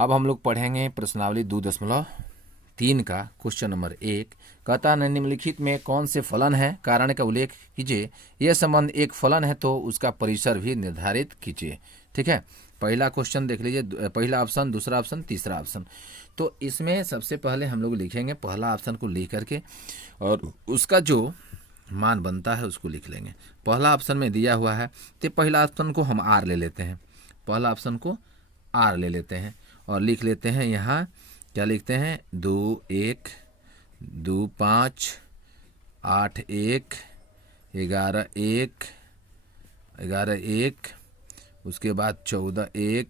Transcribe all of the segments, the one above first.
अब हम लोग पढ़ेंगे प्रश्नावली 2.3 का क्वेश्चन नंबर 1। कहता है निम्नलिखित में कौन से फलन है, कारण का उल्लेख कीजिए। यह संबंध एक फलन है तो उसका परिसर भी निर्धारित कीजिए। ठीक है, पहला क्वेश्चन देख लीजिए, पहला ऑप्शन, दूसरा ऑप्शन, तीसरा ऑप्शन। तो इसमें सबसे पहले हम लोग लिखेंगे पहला ऑप्शन को लिख करके और उसका जो मान बनता है उसको लिख लेंगे। पहला ऑप्शन में दिया हुआ है तो पहला ऑप्शन को हम आर ले लेते हैं, पहला ऑप्शन को आर ले लेते हैं और लिख लेते हैं यहाँ क्या लिखते हैं 2 1 2 5 8 1 11 1 11 1, उसके बाद 14 1,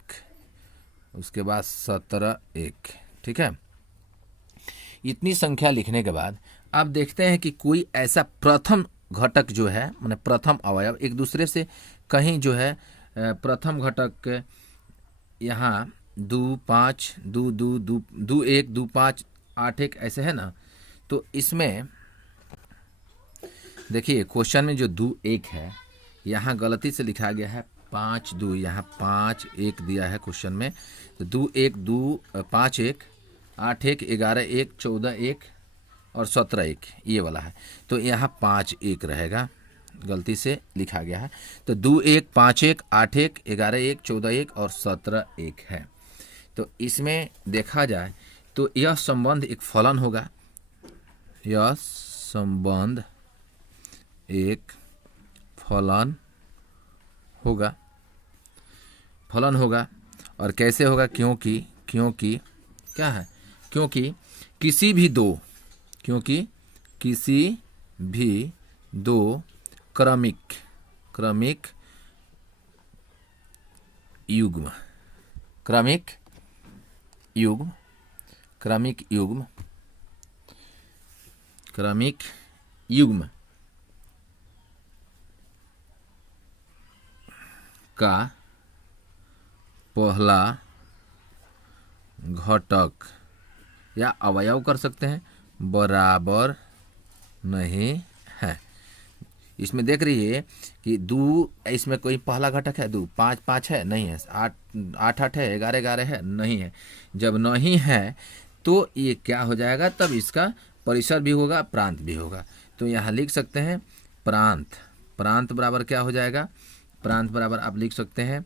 उसके बाद 17 1। ठीक है, इतनी संख्या लिखने के बाद अब देखते हैं कि कोई ऐसा प्रथम घटक जो है माने प्रथम अवयव एक दूसरे से कहीं जो है प्रथम घटक यहाँ 2 5 2 2 2 2 1 2 5 8 1 ऐसे है ना। तो इसमें देखिए क्वेश्चन में जो 2 1 है यहाँ गलती से लिखा गया है 5 2, यहाँ 5 1 दिया है क्वेश्चन में। तो 2 1 2 5 1 8 1 11 1 14 1 और 17 1 ये वाला है। तो यहाँ 5 1 रहेगा, गलती से लिखा गया है। तो 2 1 5 1 8 1 11 1 14 1 और 17 1 है। तो इसमें देखा जाए तो यह संबंध एक फलन होगा, यह संबंध एक फलन होगा, फलन होगा। और कैसे होगा, क्योंकि क्या है, क्योंकि किसी भी दो क्रमिक युग्म का पहला घटक या अवयव कर सकते हैं बराबर नहीं है। इसमें देख रही है कि 2, इसमें कोई पहला घटक है 2 5 5 है नहीं है, 8 8 है, 11 11 है नहीं है। जब नहीं है तो ये क्या हो जाएगा, तब इसका परिसर भी होगा प्रांत भी होगा। तो यहाँ लिख सकते हैं प्रांत बराबर क्या हो जाएगा, प्रांत बराबर आप लिख सकते हैं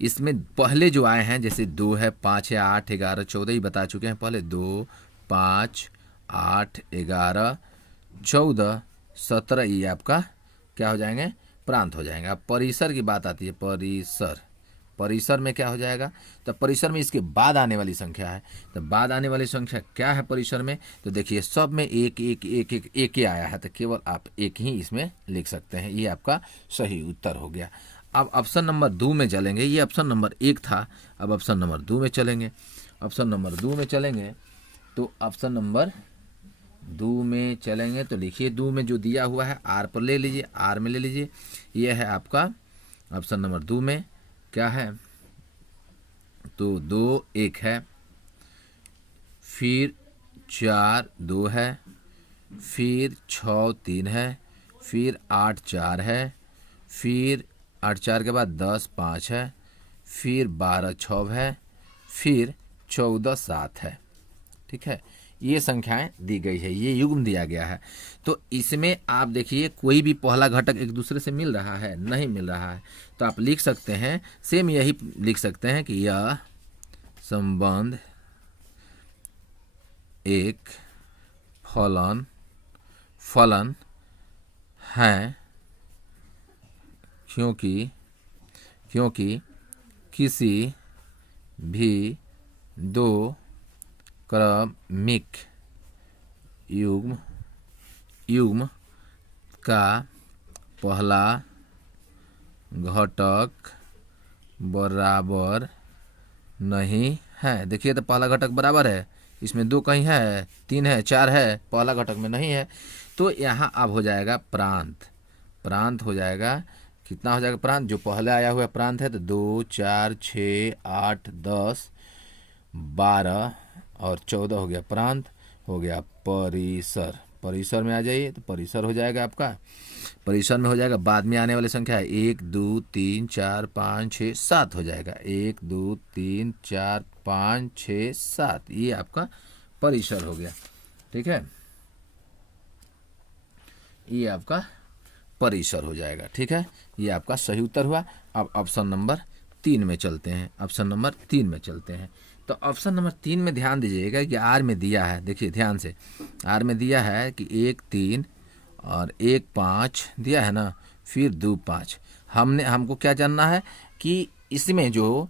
इसमें पहले जो आए हैं जैसे 2 है 5 है 8 11 14 ही बता चुके हैं पहले, 2 5 8 11 14 17 ये आपका क्या हो जाएंगे, प्रांत हो जाएंगे। अब परिसर की बात आती है, परिसर में क्या हो जाएगा, तो परिसर में इसके बाद आने वाली संख्या है। तो बाद आने वाली संख्या क्या है परिसर में, तो देखिए सब में एक एक एक एक एक ही आया है, तो केवल आप एक ही इसमें लिख सकते हैं। ये आपका सही उत्तर हो गया। अब ऑप्शन नंबर 2 में चलेंगे, ये ऑप्शन नंबर 1 था, अब ऑप्शन नंबर 2 में चलेंगे। ऑप्शन नंबर 2 में चलेंगे तो ऑप्शन नंबर 2 में चलेंगे तो लिखिए 2 में जो दिया हुआ है आर पर ले लीजिए, आर में ले लीजिए। ये है आपका ऑप्शन नंबर 2 में क्या है, तो 2 1 है, फिर 4 2 है, फिर 6 3 है, फिर 8 4 है, फिर 8 4 के बाद 10 5 है, फिर 12 6 है, फिर 14 7 है। ठीक है, ये संख्याएं दी गई है, ये युग्म दिया गया है। तो इसमें आप देखिए कोई भी पहला घटक एक दूसरे से मिल रहा है, नहीं मिल रहा है, तो आप लिख सकते हैं सेम यही लिख सकते हैं कि यह संबंध एक फलन है क्योंकि किसी भी दो क्रमिक युग्म का पहला घटक बराबर नहीं है। देखिए तो पहला घटक बराबर है, इसमें 2 कहीं है, 3 है, 4 है, पहला घटक में नहीं है। तो यहाँ अब हो जाएगा प्रांत हो जाएगा। कितना हो जाएगा प्रांत, जो पहले आया हुआ प्रांत है तो 2 4 6 8 10 12 और 14 हो गया प्रांत, हो गया परिसर। परिसर में आ जाइए तो परिसर हो जाएगा आपका, परिसर में हो जाएगा। बाद में आने वाली संख्या है 1 2 3 4 5 6 7 हो जाएगा, 1 2 3 4 5 6 7, ये आपका परिसर हो गया। ठीक है, ये आपका परिसर हो जाएगा। ठीक है, ये आपका सही उत्तर हुआ। अब ऑप्शन नंबर 3 में चलते हैं, ऑप्शन नंबर 3 में चलते हैं। तो ऑप्शन नंबर 3 में ध्यान दीजिएगा कि आर में दिया है, देखिए ध्यान से, आर में दिया है कि 1 3 और 1 5 दिया है ना, फिर 2 5। हमको क्या जानना है कि इसमें जो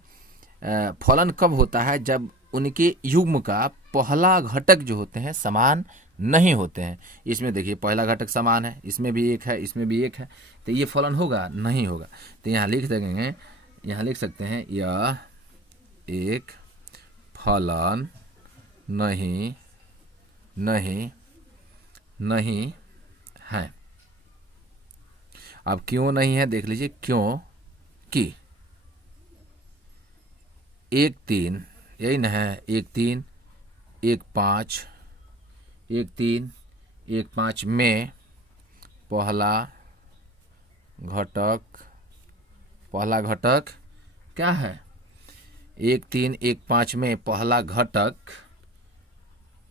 फलन कब होता है, जब उनके युग्म का पहला घटक जो होते हैं समान नहीं होते हैं। इसमें देखिए पहला घटक समान है, इसमें भी 1 है, इसमें भी 1 है, तो ये फलन होगा नहीं होगा। तो यहाँ लिख देंगे, यहाँ लिख सकते हैं यह एक फलन नहीं नहीं नहीं है। अब क्यों नहीं है देख लीजिए, क्यों कि 1 3 यही ना है, 1 3 1 5 1 3 1 5 में पहला घटक क्या है, 1 3 1 5 में पहला घटक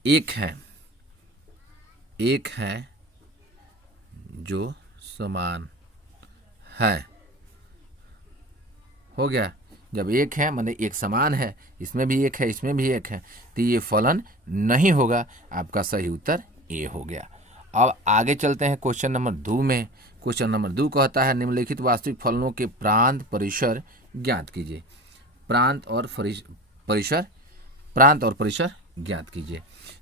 1 है जो समान है। हो गया, जब 1 है माने 1 समान है, इसमें भी 1 है, इसमें भी 1 है, तो ये फलन नहीं होगा। आपका सही उत्तर ए हो गया। अब आगे चलते हैं क्वेश्चन नंबर 2 में। क्वेश्चन नंबर 2 कहता है निम्नलिखित वास्तविक फलनों के प्रांत परिसर ज्ञात कीजिए। प्रांत और परिसर ज्ञात कीजिए।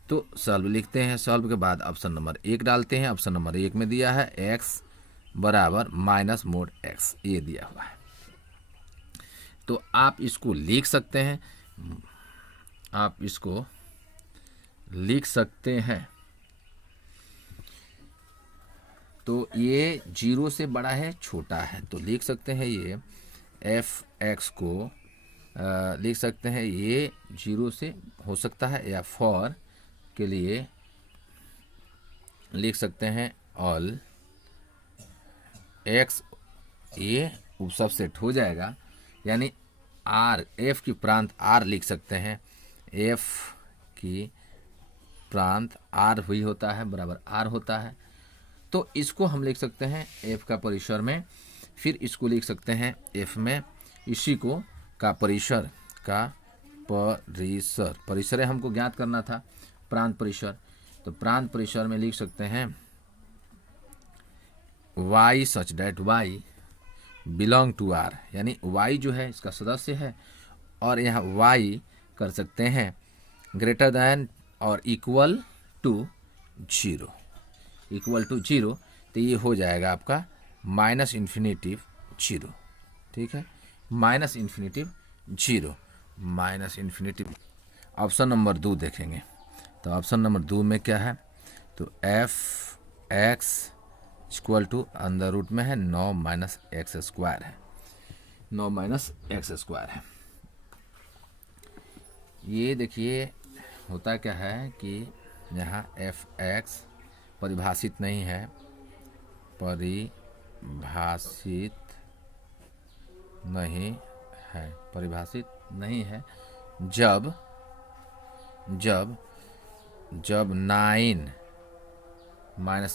तो सॉल्व लिखते हैं, सॉल्व के बाद ऑप्शन नंबर 1 डालते हैं। ऑप्शन नंबर 1 में दिया है x बराबर माइनस मोड x, ये दिया हुआ है। तो आप इसको लिख सकते हैं, आप इसको लिख सकते हैं। तो ये 0 से बड़ा है छोटा है, तो लिख सकते हैं ये f(x) को लिख सकते हैं ये 0 से हो सकता है, या फॉर के लिए लिख सकते हैं ऑल x, ये सबसेट हो जाएगा, यानी r, f की प्रांत r लिख सकते हैं, f की प्रांत r हुई होता है बराबर r होता है। तो इसको हम लिख सकते हैं f का परिसर में, फिर इसको लिख सकते हैं f में, इसी को का परिसर परिसर हमको ज्ञात करना था, प्रांत परिसर। तो प्रांत परिसर में लिख सकते हैं y such that y belong to r, यानी y जो है इसका सदस्य है, और यहाँ y कर सकते हैं ग्रेटर दैन और इक्वल टू 0, तो ये हो जाएगा आपका -∞0। ठीक है, -∞0। ऑप्शन नंबर 2 देखेंगे, तो ऑप्शन नंबर 2 में क्या है, तो f(x) equal to under root में है 9 - x² है, 9 - x² है। ये देखिए होता क्या है कि यहाँ f(x) परिभाषित नहीं है, परिभाषित नहीं है। जब 9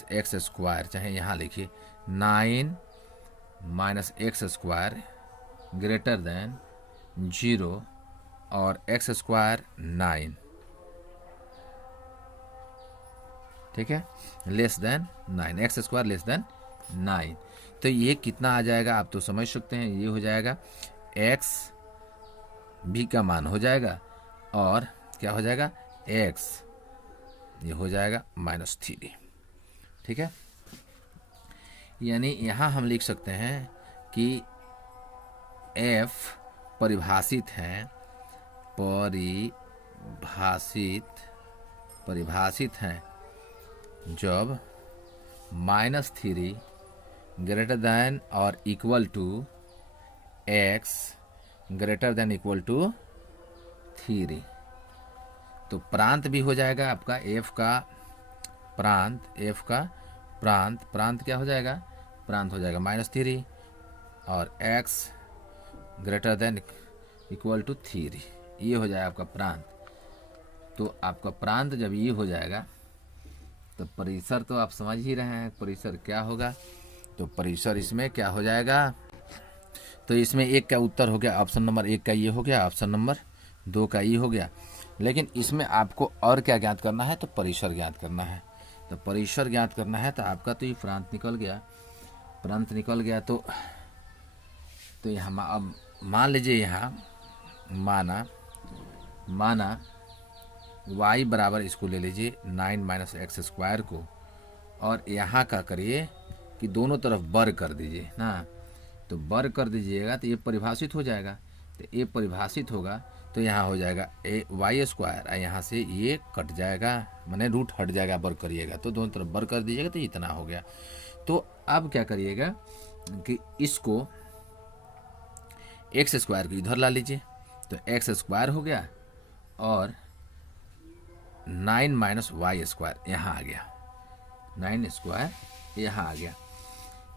- x², चाहे यहाँ लिखिए 9 - x² ग्रेटर देन 0 और x² 9, ठीक है, less than 9, x² less than 9। तो ये कितना आ जाएगा आप तो समझ सकते हैं, ये हो जाएगा x भी का मान हो जाएगा, और क्या हो जाएगा x, ये हो जाएगा -3। ठीक है, यानी यहाँ हम लिख सकते हैं कि f परिभाषित है, जब -3 ग्रेटर दैन और equal to x greater than equal to 3। तो प्रांत भी हो जाएगा आपका f का प्रांत, एफ का प्रांत, प्रांत क्या हो जाएगा, प्रांत हो जाएगा -3 और x greater than equal to 3, ये हो जाएगा आपका प्रांत। तो आपका प्रांत जब ये हो जाएगा तो परिसर तो आप समझ ही रहे हैं, परिसर क्या होगा, तो परिसर इसमें क्या हो जाएगा, तो इसमें एक का उत्तर हो गया, ऑप्शन नंबर 1 का ये हो गया, ऑप्शन नंबर 2 का ये हो गया। लेकिन इसमें आपको और क्या ज्ञात करना है, तो परिसर ज्ञात करना है। तो परिसर ज्ञात करना है तो आपका तो ये प्रांत निकल गया, प्रांत निकल गया। तो यहाँ अब मान लीजिए, यहाँ माना y बराबर, इसको ले लीजिए 9 - x स्क्वायर को, और यहाँ का करिए कि दोनों तरफ वर्ग कर दीजिए ना, तो वर्ग कर दीजिएगा तो ये परिभाषित हो जाएगा। तो ये परिभाषित होगा तो यहाँ हो जाएगा y स्क्वायर, यहाँ से ये कट जाएगा, माने रूट हट जाएगा, वर्ग करिएगा तो दोनों तरफ वर्ग कर दीजिएगा तो इतना हो गया। तो अब क्या करिएगा कि इसको x स्क्वायर को इधर ला लीजिए, तो x स्क्वायर हो गया और 9 - y स्क्वायर यहाँ आ गया, 9 स्क्वायर यहाँ आ गया।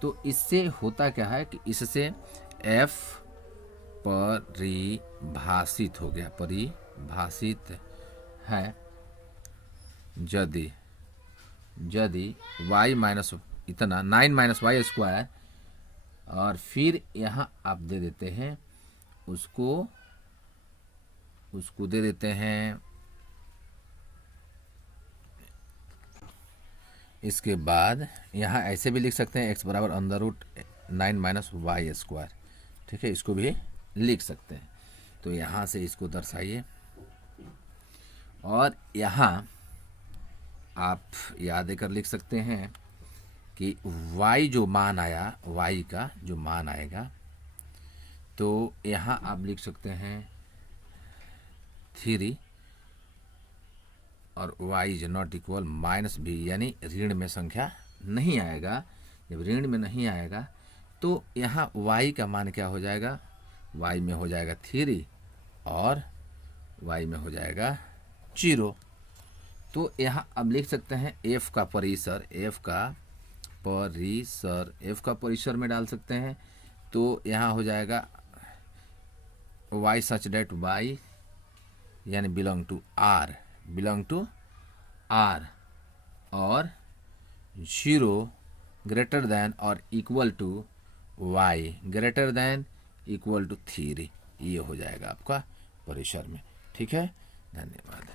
तो इससे होता क्या है कि इससे f परिभाषित हो गया, परिभाषित है यदि y माइनस इतना 9 - y स्क्वायर, और फिर यहाँ आप दे देते हैं उसको दे देते हैं, इसके बाद यहाँ ऐसे भी लिख सकते हैं x बराबर √9 - y स्क्वायर, ठीक है, इसको भी लिख सकते हैं। तो यहाँ से इसको दर्शाइए, और यहाँ आप याद देकर लिख सकते हैं कि y जो मान आया, y का जो मान आएगा, तो यहाँ आप लिख सकते हैं 3 और y is not equal -b, यानी ऋण में संख्या नहीं आएगा। जब ऋण में नहीं आएगा तो यहाँ y का मान क्या हो जाएगा, y में हो जाएगा 3 और y में हो जाएगा 0। तो यहाँ अब लिख सकते हैं f का परिसर, f का परिसर में डाल सकते हैं। तो यहाँ हो जाएगा y सच डेट y यानी बिलोंग टू r और 0 ग्रेटर देन और equal to y greater than equal to 3, ये हो जाएगा आपका परिसर में। ठीक है, धन्यवाद।